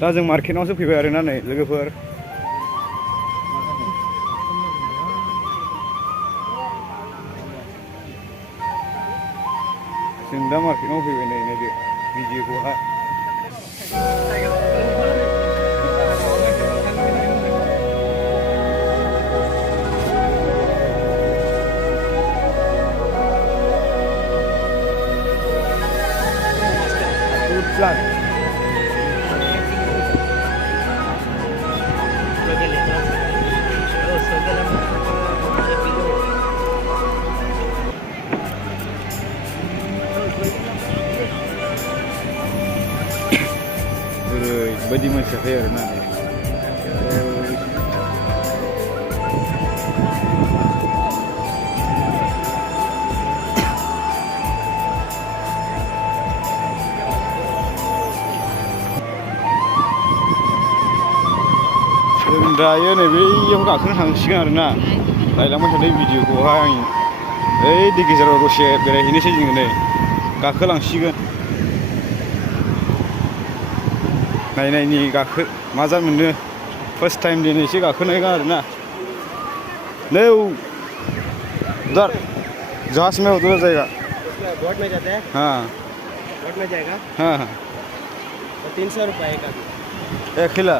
दा जों मार्केटावसो फैबाय आरोना नै लोगोफोर जों दा मार्केटाव फैबाय नै नायदो भिडिअखौहा Plan. Oeraiबायदि मानसि जाखायो आरोना जों दायो नै बैयाव गाखोनो थांसिगोन आरोना लायलांबाय थादों भिडिअखौहाय आं ओइ दै गेजेराव दसे बेरायहैनोसै जोङो नै गाखोलांसिगोन नायनायनि मा जानो मोनो फार्स्ट टाइम दिनैसो गाखोनायगोन आरोना नै उधर जहाज में उधर जाएगा बोट में जाते हैं हाँ बोट में जाएगा हाँ हाँ तो 300 रुपये एक आदमी अकेला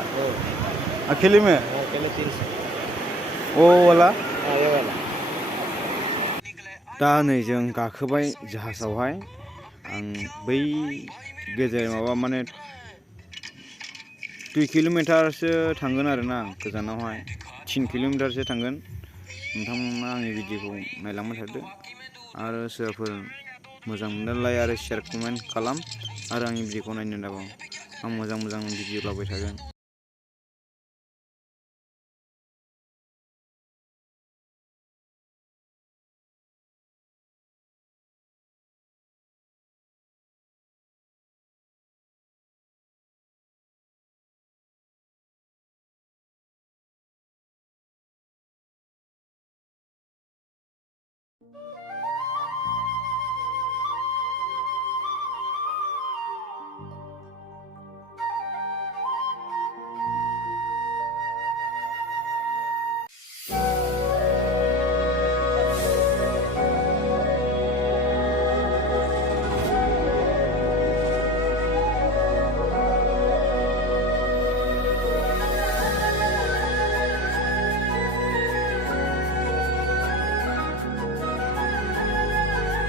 अकेले में अकेले 300 वो वाला हाँ ये वाला दा नै जों गाखोबाय जाहाजावहाय आं बै गेजेर माबा माने 2 किल'मिटारसो थांगोन आरोना गोजानावहाय 3 किल'मिटारसो थांगोन नोंथांमोना आंनि भिडिअखौ नायलांबाय थादो आरो सोरबाफोर मोजां मोनोब्ला लाइक आरो शेयार कमेन्ट खालाम आरो आंनि भिडिअखौ नायनो दाबाव आं मोजां भिडिअ लाबोबाय थागोन